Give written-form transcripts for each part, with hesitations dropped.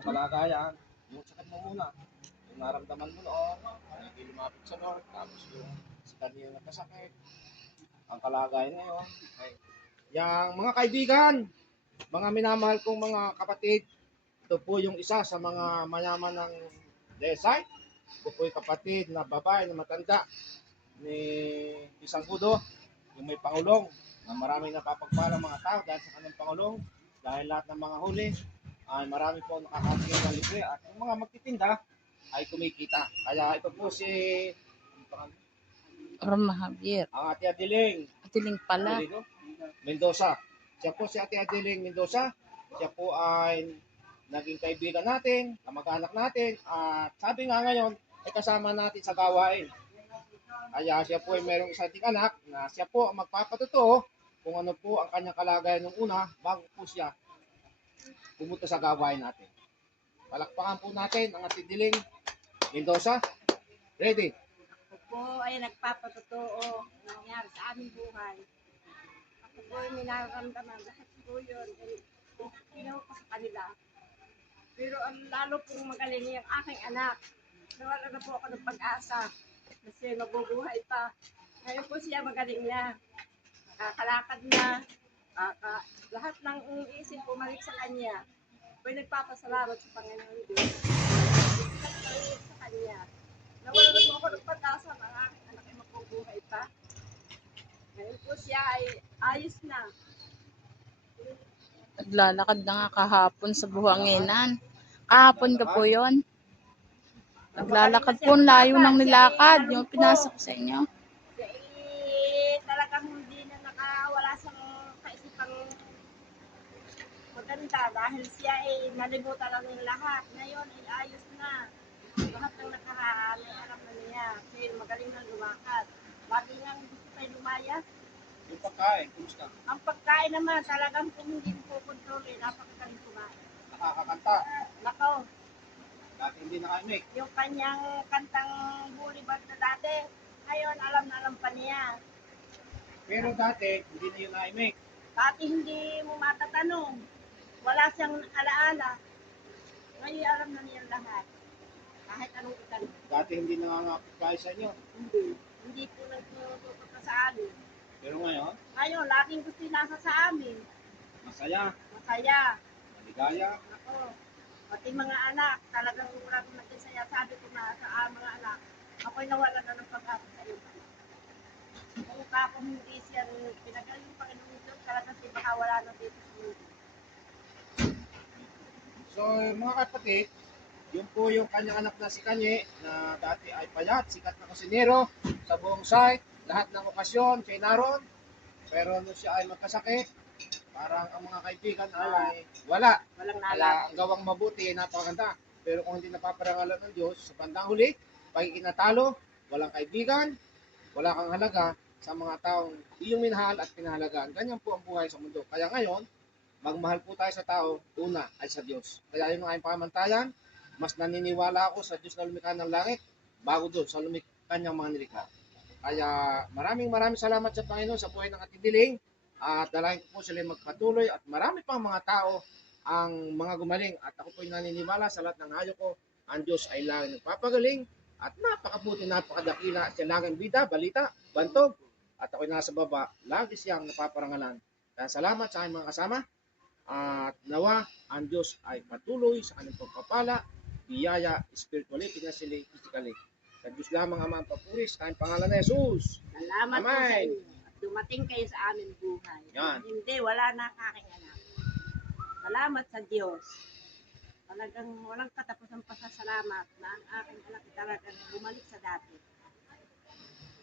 na kalagayan, yung sakit mo muna, yung naramdaman mo noon, hindi lumapit sa Lord, tapos yung sa kanya nagkasakit, ang kalagayan ngayon, ay, yung mga kaibigan, mga minamahal kong mga kapatid, ito po yung isa sa mga mayaman ng Desay. Ito po yung kapatid na babae na matanda ni isang kudo, yung may pangulong, na maraming napapagpala mga tao dahil sa kanyang pangulong, dahil lahat ng mga huli ay marami po nakakatingin ng libre at yung mga magtitinda ay kumikita. Kaya ito po si Roma Javier. ang Ate Adiling Atiling pala. Mendoza. Siya po si Ate Adiling Mendoza. Siya po ay naging kaibigan natin, kamag-anak natin, at sabi nga ngayon, ay kasama natin sa gawain. Kaya siya po ay mayroong isang anak na siya po ang magpapatotoo kung ano po ang kanyang kalagayan nung una bago po siya pumunta sa gawain natin. Palakpakan po natin ang Ate Diling Mendoza. Ready? Ako po ay nagpapatotoo ng nangyari sa aming buhay. Ako po ay minaramdaman lahat po yun. Ginawa ko sa kanila. Pero ang lalo pong magaling yung aking anak. Nawala na po ako ng pag-asa. Kasi mabubuhay pa. Ngayon po siya magaling na. Nakakalakad na. Lahat ng isip pumalik sa kanya. Ako'y nagpapasalamat sa Panginoon Diyos. Sa kanya. Nawala na po ako ng pag-asa ng aking anak ay mabubuhay pa. Ngayon po siya ay ayos na. Naglalakad na nga kahapon sa buhanginan. Kahapon ka po yun. Naglalakad po, ang layo ng nilakad. Yung pinasok sa inyo. Talagang hindi na nakawala sa kaisipang maganda dahil siya ay nalimutan na ng lahat. Ngayon ay ayos na. Lahat ng nakaraan ay alam na niya. Kasi magaling na lumakad. Lagi nang gusto tayo lumayas. Yung pagkain, kumusta? Ang pagkain naman talagang kung hindi po kontrolin, napakagaling kumain. Nakakakanta. Nako, Dati hindi naka-make. yung kanyang kantang Bully Band na dati, ngayon alam na alam pa niya. Pero dati, hindi na yun na-make. Dati hindi mo matatanong, wala siyang alaala. Ngayon alam na niya lahat. Kahit anong itanong. Dati hindi nangangapit sa inyo. Hindi po nagtututok sa amin. Pero ngayon, Ngayon, laging gusto nasa sa amin. masaya, Masaya. maligaya. Ako, pati mga anak, talagang wala kong nagkasaya. Sabi ko na sa mga anak, ako'y nawala na ng pag-asa sa iyo. Kung ako hindi siya pinagaling yung Panginoon Diyos, talagang si baka wala na dito sa mundo. So, mga kapatid, yun po yung kanyang anak na si Kanye, na dati ay payat, sikat na kusinero sa buong site, lahat ng okasyon, siya naroon. Pero nung siya ay magkasakit, parang ang mga kaibigan ay wala. Walang Kaya nalap. ang gawang mabuti ay napakaganda. Pero kung hindi napaparangalan ng Diyos, sa bandang huli, pag-ikinatalo, walang kaibigan, wala kang halaga sa mga taong iyong minahal at pinahalagaan. Ganyan po ang buhay sa mundo. Kaya ngayon, magmahal po tayo sa tao, una ay sa Diyos. Kaya yun ang aking pamantayan, mas naniniwala ako sa Diyos na lumikha ng langit, bago doon sa lumikha niyang mga nilikha. Kaya maraming salamat sa Panginoon sa buhay ng ating diling, at dalangin ko po sila magpatuloy at marami pang mga tao ang mga gumaling, at ako po naniniwala sa lahat ng hayo ko, ang Diyos ay laging nagpapagaling at napakabuti, napakadakila, siya laging bida, balita, bantog, at ako'y nasa baba, lagi siyang napaparangalan. Kaya salamat sa aking mga kasama, at nawa ang Diyos ay patuloy sa kanyang pagpapala, biyaya, spiritually, financially, physically. Sa Diyos lamang ang papuri sa kanyang pangalan na Jesus. Salamat po sa Amen. inyo. At dumating kayo sa aming buhay. Yan. Hindi, wala na aking anak. Salamat sa Diyos. Talagang walang katapusang pasasalamat na ang aking anak talagang bumalik sa dati.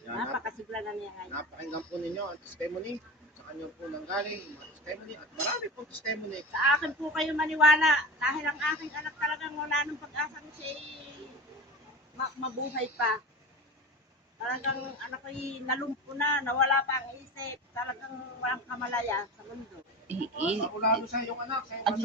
Yan, Napakasigla na niya ngayon. napakinggan po ninyo ang testimony sa kanyang po nanggaling, mga testimony, at marami pong testimony. Sa akin po kayo maniwala dahil ang aking anak talagang wala nang pag-asang siya mabuhay pa. Talagang anak ko'y nalumpo na, nawala pa ang isip. Talagang walang kamalaya sa mundo. Lalo sa iyong anak, sa iyong